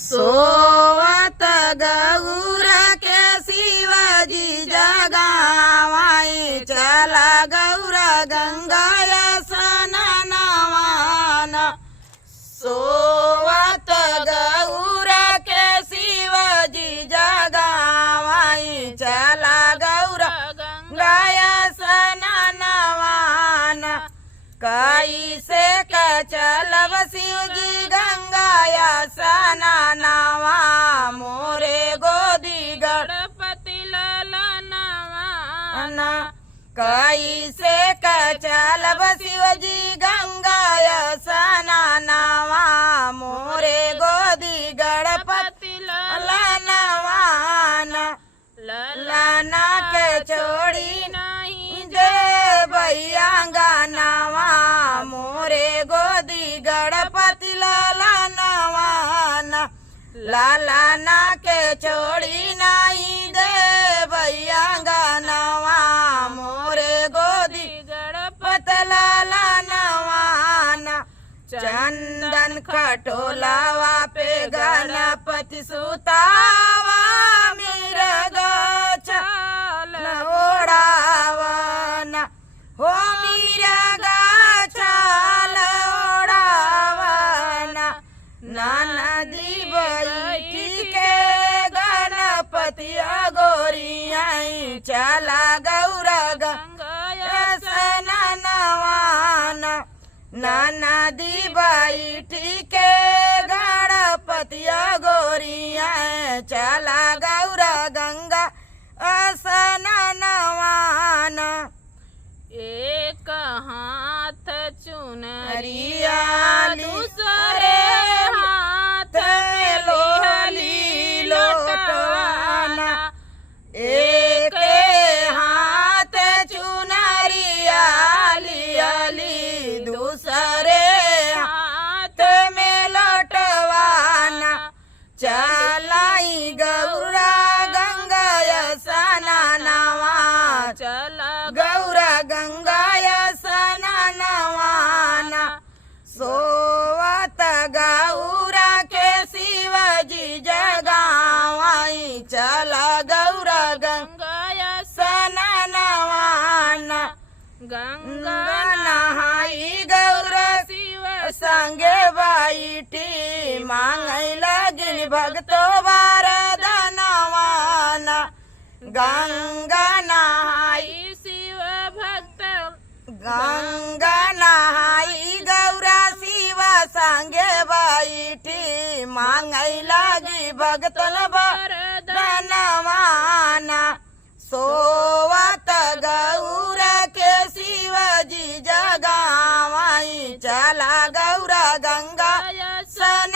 सोवत गौरा के शिवजी जगावाई चला गौरा गंगा स्नानवान। सोवत गौरा के शिवजी जगावाई चला गौरा गंगा स्नानवान। कैसे का चलब शिवजी गंगा स्नानवा मोरे गोदी गणपति ललनवा। कैसे का चलब शिवजी गंगा स्नानवा मोरे गोदी गणपति ललनवान। ललना के छोड़ी नहीं जे भैया गानवा मोरे गोदी गणपति ललनवान। लालाना के छोड़ी नहीं दे भैया गानवा मोरे गोदी गणपति ललनवान। चंदन खटोलावा पे गणपति सुतावा मिरग छाल ओढ़ावन। हो मिरग छाल ओढ़ावन। नदी बैठी के गणपति गोरियाई चला गौरा गंगा स्नानवान। नदी बैठी के गणपति गोरिया चला गौरा गंगा स्नानवान। एक हाथ चुनरिया दूसरे हाथ में लोहली लोटवाना। एक हाथ चुनरिया लियाली दूसरे हाथ में लोटवाना। चलाई गौरा गंगा स्नानवा चला गौरा गंगा स्नानवान। सोवत गौरा के शिवजी जगावाई चला गौरा गंगा स्नानवान। गंगा नहाई गौरा शिव संगे बैठी मांगै लगिन भक्तो वरदानवान। गंगा नहाई शिव भक्त गंगा नहाई गौरा शिव संगे बैठी मांगै लगी भक्तन वरदानवान। सोवत गौरा के शिवजी जगावाई चला गौरा गंगा स्नान।